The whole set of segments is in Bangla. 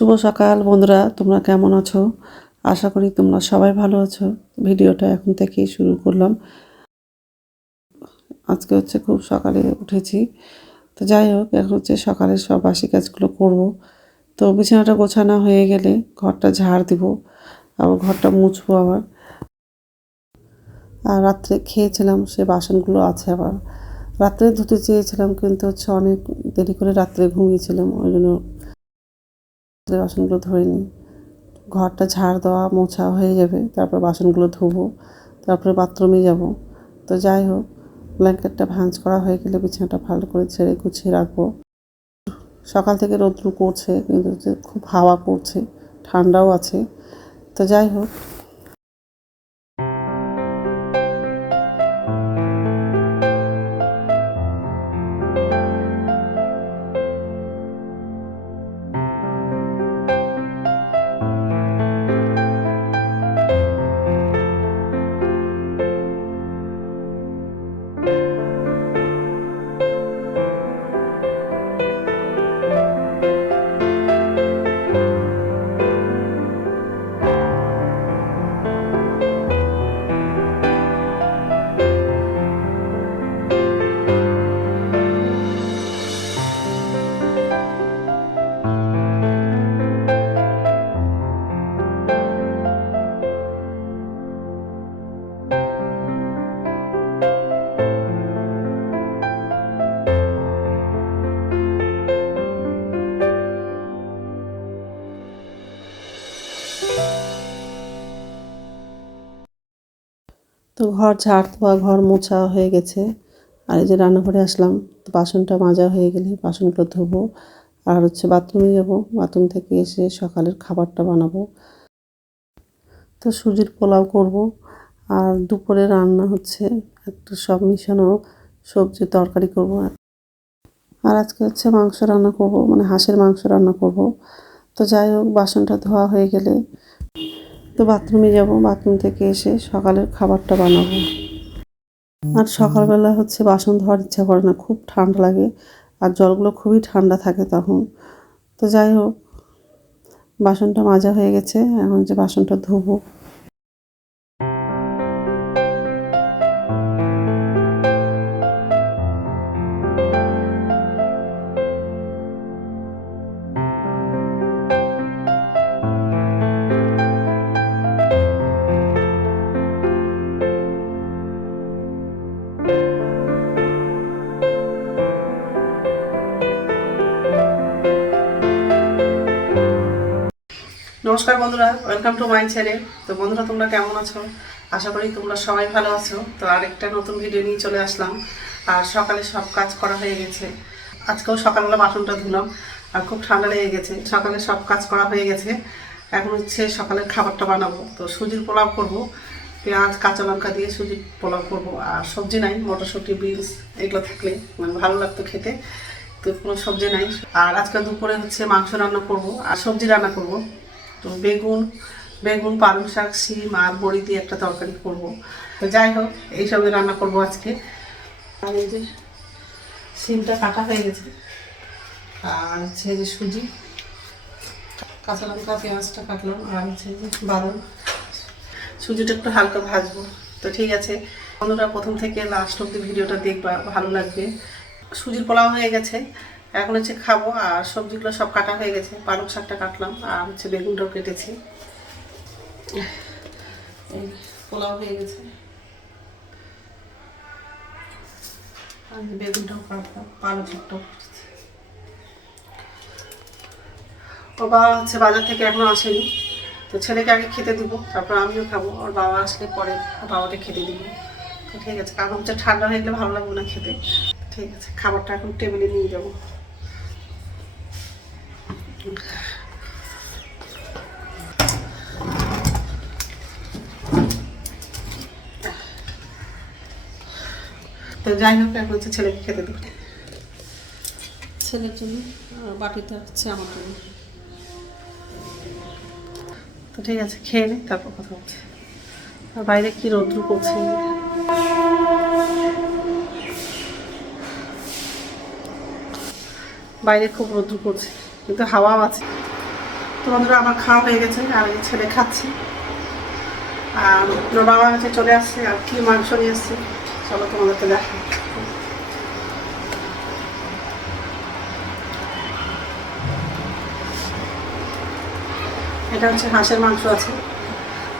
শুভ সকাল বন্ধুরা, তোমরা কেমন আছো? আশা করি তোমরা সবাই ভালো আছো। ভিডিওটা এখন থেকেই শুরু করলাম। আজকে খুব সকালে উঠেছি। তো যাই হোক, এখন সকালে সব বাসি কাজগুলো করব। তো বিছানাটা গোছানো হয়ে গেলে ঘরটা ঝাড় দিব, আবার ঘরটা মুছবো আবার। আর রাত্রে খেয়েছিলাম, সে বাসনগুলো আছে আবার। রাত্রে ধুতে চেয়েছিলাম, কিন্তু অনেক দেরি করে রাত্রে ঘুমিয়েছিলাম, ওই জন্য বাসনগুলো ধুইনি। ঘরটা ঝাড় দেওয়া মোছা হয়ে যাবে, তারপর বাসনগুলো ধুবো, তারপরে বাথরুমে যাব। তো যাই হোক, ব্ল্যাঙ্কেটটা ভাঁজ করা হয়ে গেলে বিছানাটা ভালো করে ছেড়ে গুছিয়ে রাখবো। সকাল থেকে রৌদ্র করছে, কিন্তু খুব হাওয়া করছে, ঠান্ডাও আছে। তো যাই হোক, তো ঘর ঝাড় দেওয়া, ঘর মোছা হয়ে গেছে। আর এই যে রান্নাঘরে আসলাম, তো বাসনটা মাজা হয়ে গেলে বাসনগুলো ধোবো। আর বাথরুমে যাব, বাথরুম থেকে এসে সকালের খাবারটা বানাবো। তো সুজির পোলাও করব। আর দুপুরে রান্না একটা সব মিশানো সবজি তরকারি করব। আর আজকে মাংস রান্না করব, মানে হাঁসের মাংস রান্না করব। তো যাই হোক, বাসনটা ধোয়া হয়ে গেলে তো বাথরুমে যাব, বাথরুম থেকে এসে সকালের খাবারটা বানাবো। আর সকালবেলা বাসন ধোয়ার ইচ্ছা করে না, খুব ঠান্ডা লাগে, আর জলগুলো খুবই ঠান্ডা থাকে তখন। তো যাই হোক, বাসনটা মাজা হয়ে গেছে, এখন বাসনটা ধোবো। নমস্কার বন্ধুরা, ওয়েলকাম টু মাই চ্যানেল। তো বন্ধুরা, তোমরা কেমন আছো? আশা করি তোমরা সবাই ভালো আছো। তো আরেকটা নতুন ভিডিও নিয়ে চলে আসলাম। আর সকালে সব কাজ করা হয়ে গেছে। আজকেও সকালবেলা বাসনটা ধুলাম, আর খুব ঠান্ডা লেগে গেছে। সকালে সব কাজ করা হয়ে গেছে, এখন সকালের খাবারটা বানাবো। তো সুজির পোলাও করব, পেঁয়াজ কাঁচা লঙ্কা দিয়ে সুজির পোলাও করব। আর সবজি নাই, মটরশুঁটি বিনস এগুলো থাকলে মানে ভালো লাগতো খেতে। তো কোনো সবজি নাই। আর আজকে দুপুরে মাংস রান্না করব, আর সবজি রান্না করব। তো বেগুন পালং শাক, শিম আর বড়ি দিয়ে একটা তরকারি করব। তো যাই হোক, এইসবই রান্না করব আজকে। আর এই যে শিমটা কাটা হয়ে গেছে, আর যে সুজি, কাঁচা লঙ্কা পেঁয়াজটা কাটলাম, আর যে বাদাম। সুজিটা একটু হালকা ভাজবো। তো ঠিক আছে বন্ধুরা, প্রথম থেকে লাস্ট অব্দি ভিডিওটা দেখবা, ভালো লাগবে। সুজির পোলাও হয়ে গেছে, এখন খাবো। আর সবজিগুলো সব কাটা হয়ে গেছে, পালং শাকটা কাটলাম, আর বেগুনটাও কেটেছি। এই পোলাও হয়ে গেছে, আর বেগুনটাও কাটলাম, পালং শাকটাও কেটেছি। ওর বাবা বাজার থেকে এখনো আসেনি, তো ছেলেকে আগে খেতে দিব, তারপর আমিও খাবো। ওর বাবা আসলে পরে বাবাকে খেতে দিব। তো ঠিক আছে, কারণ ঠান্ডা হয়ে গেলে ভালো লাগবে না খেতে। ঠিক আছে, খাবারটা এখন টেবিলে নিয়ে যাবো। তো যাই হোক, এখন ছেলেকে খেতে দেবো। ছেলের জন্য বাটিটা আমার জন্য। তো ঠিক আছে, খেয়ে নিই, তারপর কথা হচ্ছে। আর বাইরে কি রৌদ্র করছে, বাইরে খুব রৌদ্র করছে, কিন্তু হাওয়াও আছে। তো বন্ধুরা আমার খাওয়া হয়ে গেছে, আর এই ছেলে খাচ্ছে, আর ওর বাবা কাছে চলে আসছে, আর কি মাংস নিয়ে এসছে চলো তোমাদেরকে দেখো। এটা হচ্ছে হাঁসের মাংস আছে,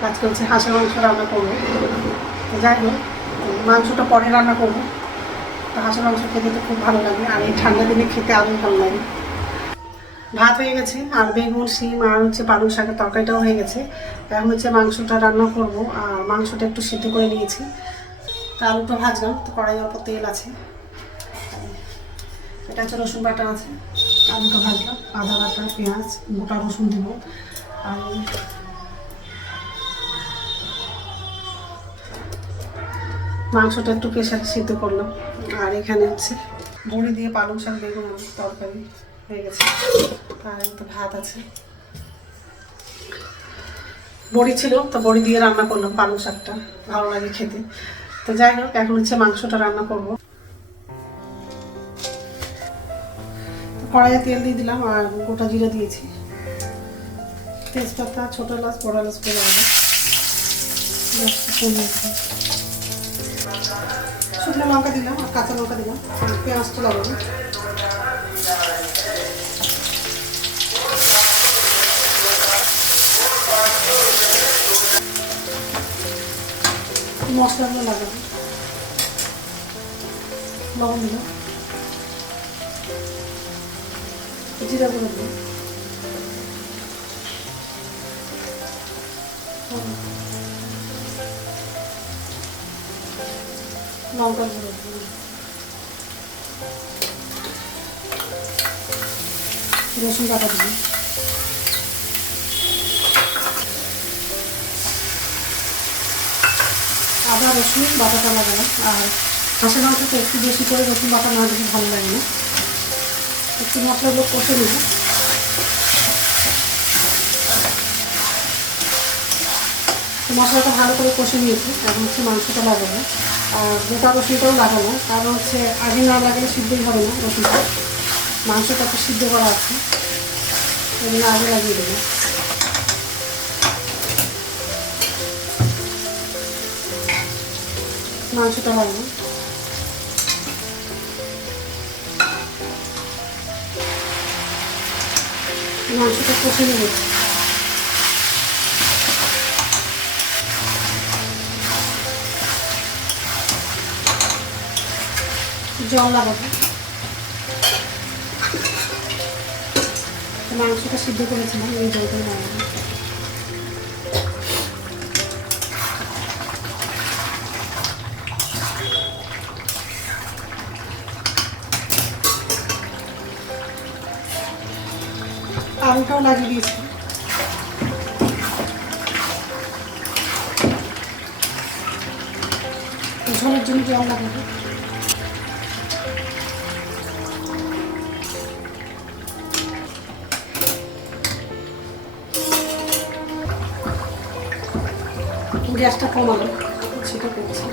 আজকে হচ্ছে হাঁসের মাংস রান্না করবো। যাই হোক, মাংসটা পরে রান্না করবো। তো হাঁসের মাংস খেতে তো খুব ভালো লাগে, আর এই ঠান্ডা দিনে খেতে আরও ভালো লাগে। ভাত হয়ে গেছে, আর বেগুন, শিম আর হচ্ছে পালং শাকের তরকারিটাও হয়ে গেছে। এখন হচ্ছে মাংসটা রান্না করব, আর মাংসটা একটু সিদ্ধ করে নিয়েছি। তো আলুটা ভাজলাম, তো কড়াইয়ের অল্প তেল আছে। এটা হচ্ছে রসুন বাটা আছে, আলুটা ভাজলাম, আদা বাটা, পেঁয়াজ, গোটা রসুন দিব, আর মাংসটা একটু প্রেসারে সিদ্ধ করলাম। আর এখানে হচ্ছে বড়ি দিয়ে পালং শাক, বেগুন তরকারি হয়ে গেছে, আর তো ভাত আছে। বড়ি ছিল, তো বড়ি দিয়ে রান্না করলাম পালং শাকটা, ভালো লাগে খেতে। তো যাই হোক, এখন হচ্ছে মাংসটা রান্না করব। কড়াইয়ে তেল দিয়ে দিলাম, আর গোটা জিরা দিয়েছি, তেজপাতা, ছোট এলাচ, বড় এলাচ করে দেবো, শুকনো লঙ্কা দিলাম, আর কাঁচা লঙ্কা দিলাম, আর পেঁয়াজটা লাগাবো। মশলাগুলো লাগাবো, লবণ দিলাম, জিরা গুঁড়ো দিলাম, লঙ্কার গুঁড়ো দিলাম, রসুন বাটা দিলাম, আদা রসুন বাটাটা লাগালাম। আর হাঁসের মাংসটা একটু বেশি করে রসুন বাটা না দিলে ভালো লাগে না। একটু মশলাগুলো কষে নেব, মশলাটা ভালো করে কষে নিয়েছি। এখন হচ্ছে মাংসটা লাগাবো, আর গোটা রসুনটাও লাগাবো, কারণ হচ্ছে আগে না লাগালে সিদ্ধই হবে না রসুনটা, মাংসটা তো সিদ্ধ করা আছে, ওই জন্য আগে লাগিয়ে দেবো। মাংসটা লাগাবো, মাংসটা কষে নেব, জল লাগাবো, মাংসটা সিদ্ধ করেছিলাম, এই জলটা লাগাবো। আলুটাও লাগিয়ে দিয়েছি, ঝোলের জন্য জল লাগাবো। গ্যাসটা কমালো, সেটা করছি।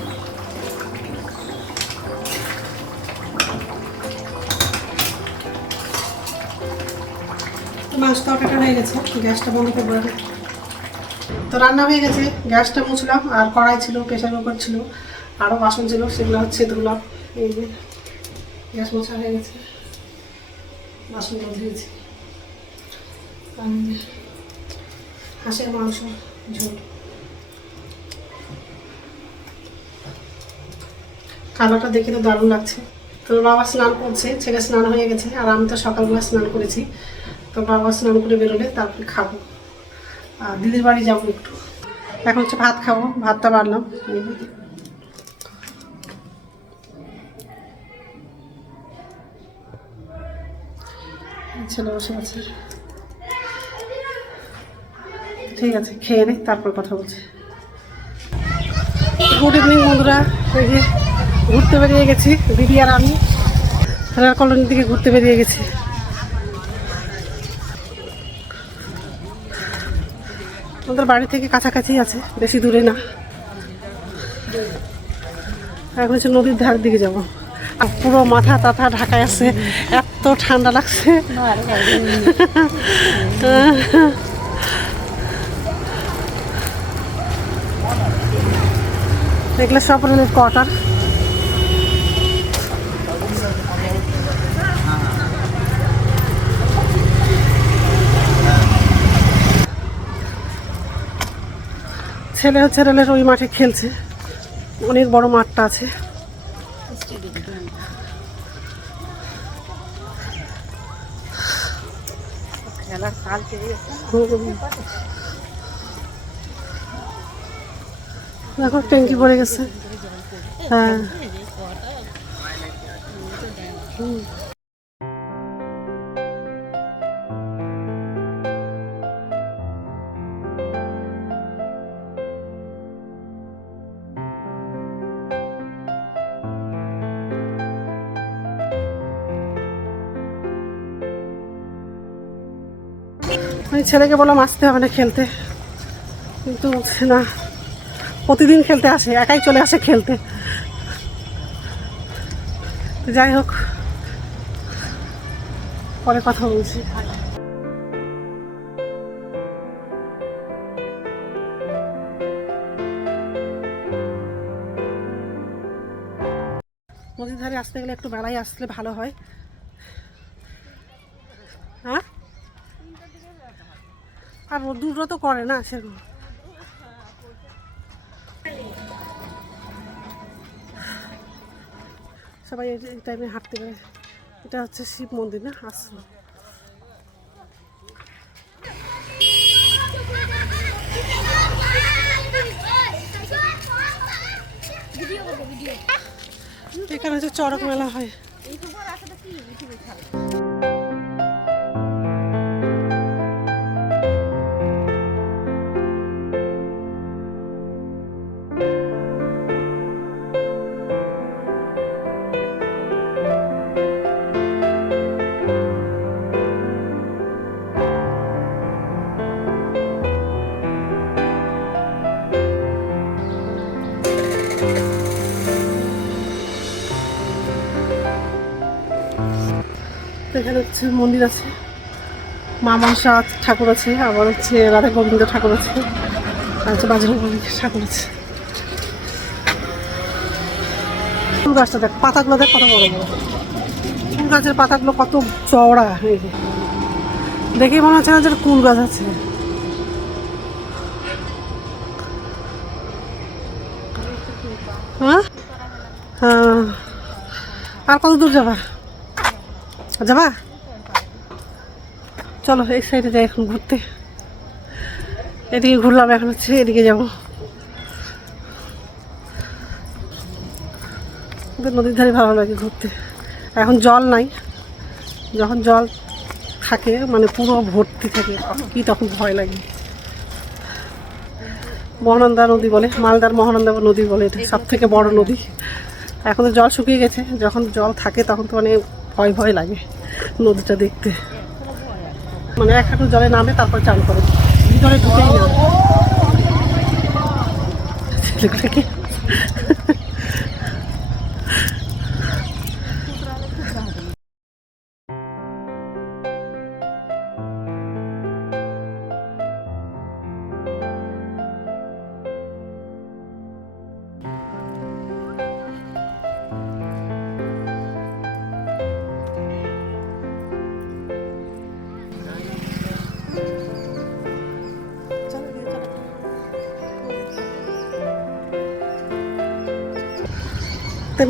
মাছ তরকারিটা হয়ে গেছে, গ্যাসটা বন্ধ করবো। তো রান্না হয়ে গেছে, গ্যাসটা মুছলাম, আর কড়াই ছিল, প্রেশার কুকার ছিল, আরও বাসন ছিল, সেগুলো হচ্ছে ধুলাম। এই যে গ্যাস মোছা হয়ে গেছে, বাসনগুলো ধুয়েছি। হাঁসের মাংস ঝোল, কালারটা দেখে তো দারুণ লাগছে। তো বাবা স্নান করছে, ছেলে স্নান হয়ে গেছে, আর আমি তো সকালবেলা স্নান করেছি। তো বাবা স্নান করে বেরোলে তারপরে খাবো, আর দিদির বাড়ি যাবো একটু। এখন হচ্ছে ভাত খাবো, ভাতটা বাড়লাম। ছেলে বসে আছে, ঠিক আছে, খেয়ে নে, তারপর কথা বলছি। গুড ইভিনিং বন্ধুরা, এই যে ঘুরতে বেরিয়ে গেছি, দিদি আর আমি রার কলোনির দিকে ঘুরতে বেরিয়ে গেছি। আমাদের বাড়ি থেকে কাছাকাছি আছে, বেশি দূরে না। এখন হচ্ছে নদীর ধার দিকে যাবো, আর পুরো মাথা টাথা ঢাকায় আছে, এত ঠান্ডা লাগছে। এগুলো সব রেলের কোয়ার্টার। ছেলে হচ্ছে রেলের ওই মাঠে খেলছে, অনেক বড় মাঠটা আছে। দেখো ট্যাঙ্কি পড়ে গেছে। হ্যাঁ আমি ছেলেকে বললাম আসতে হবে না খেলতে, কিন্তু বলছে না, প্রতিদিন খেলতে আসে, একাই চলে আসে খেলতে। যাই হোক, পরে কথা বলছি। নদীর ধারে আসতে গেলে একটু বেলায় আসলে ভালো হয়। হ্যাঁ, আর রোদ্দুরও তো করে না সেরকম। সবাই এই টাইমে হাঁটতে পারে। এটা হচ্ছে শিব মন্দির না, আশ্রম। এখানে হচ্ছে চড়ক মেলা হয়। এখানে হচ্ছে মন্দির আছে, মা মনসা ঠাকুর আছে, আবার হচ্ছে রাধা গোবিন্দ ঠাকুর আছে, আর হচ্ছে বাজরঙ্গবলী ঠাকুর আছে। ফুল গাছটা দেখ, পাতাগুলো দেখ কত বড় বড়। ফুল গাছের পাতাগুলো কত চওড়া। এই যে দেখেই মনে হচ্ছে না যে কুল গাছ আছে। হ্যাঁ হ্যাঁ, আর কত দূর যাবা? যাবা, চলো এই সাইডে যাই এখন ঘুরতে। এদিকে ঘুরলাম, এখন হচ্ছে এদিকে যাবো। নদীর ধারে ভালো লাগে ঘুরতে। এখন জল নাই, যখন জল থাকে মানে পুরো ভর্তি থাকে কি, তখন ভয় লাগে। মহানন্দা নদী বলে, মালদার মহানন্দা নদী বলে, এটা সব থেকে বড় নদী। এখন তো জল শুকিয়ে গেছে, যখন জল থাকে তখন তো মানে ভয় ভয় লাগে নদীটা দেখতে। মানে এক হাঁটু জলে নামে, তারপর চান করে, ভিতরে ঢুকেই না ছেলেগুলোকে।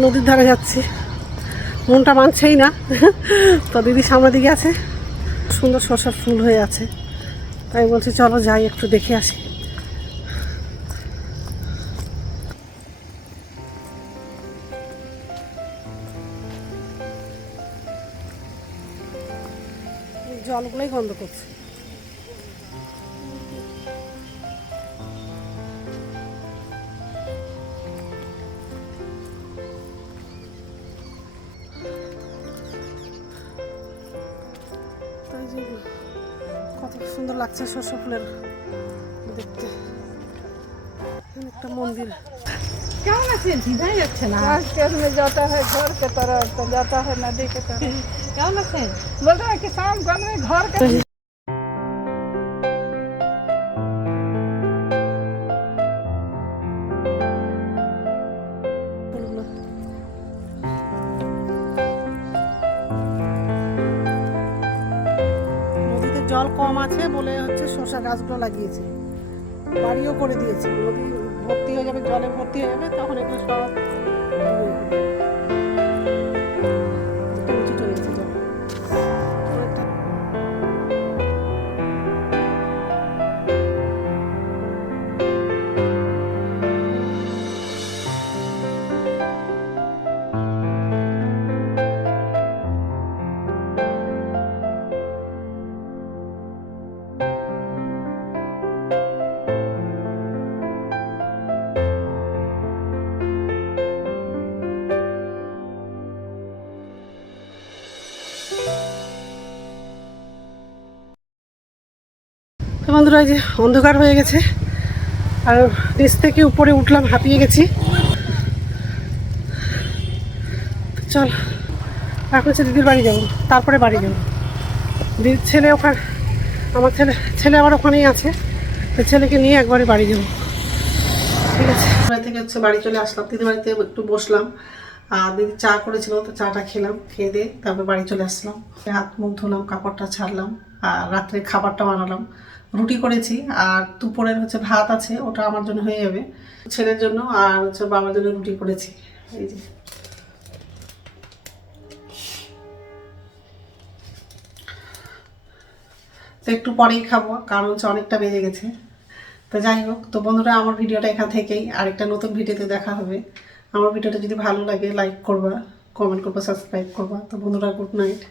নদীর ধারে যাচ্ছি, মনটা মানছেই না। তো দিদি সামনের দিকে আছে, সুন্দর সরষের ফুল হয়ে আছে, তাই বলছি চলো যাই একটু দেখে আসি। জলগুলোই গন্ধ করছে। কত সুন্দর লাগছে সরষে ফুলের দেখতে। একটা মন্দির। কেমন আছেন? চিন্তাই যাচ্ছে না। खेत में जाता है घर के तरफ तो जाता है नदी के तरफ। কেমন আছেন? बोलता है कि शाम को आदमी घर के নদীতে জল কম আছে বলে হচ্ছে শসা গাছগুলো লাগিয়েছে, বাড়িও করে দিয়েছে। নদী ভর্তি হয়ে যাবে, জলে ভর্তি হয়ে যাবে, তখন এগুলো সব নিচে চলে গেছে জল। তো বন্ধুরা, এই যে অন্ধকার হয়ে গেছে আর নিচ থেকে উপরে উঠলাম, হাঁপিয়ে গেছি। চল এখন হচ্ছে দিদির বাড়ি যাবো, তারপরে বাড়ি যাবো। দিদির ছেলে ওখানে, আমার ছেলে আবার ওখানেই আছে, তো ছেলেকে নিয়ে একবারে বাড়ি যাবো। ঠিক আছে, বাড়ি থেকে হচ্ছে বাড়ি চলে আসলাম, দিদির বাড়িতে একটু বসলাম আর দিদি চা করেছিল, তো চাটা খেলাম, খেয়ে দিয়ে তারপর বাড়ি চলে আসলাম। হাত মুখ ধুলাম, কাপড়টা ছাড়লাম আর রাত্রে খাবারটা বানালাম। রুটি করেছি আর দুপুরের হচ্ছে ভাত আছে, ওটা আমার জন্য হয়ে যাবে, ছেলের জন্য আর হচ্ছে বাবার জন্য রুটি করেছি। এই যে তো একটু পরেই খাবো, কারণ হচ্ছে অনেকটা বেজে গেছে। তো যাই হোক, তো বন্ধুরা আমার ভিডিওটা এখান থেকেই, আরেকটা নতুন ভিডিওতে দেখা হবে। আমার ভিডিওটা যদি ভালো লাগে লাইক করবা, কমেন্ট করবা, সাবস্ক্রাইব করবা। তো বন্ধুরা, গুড নাইট।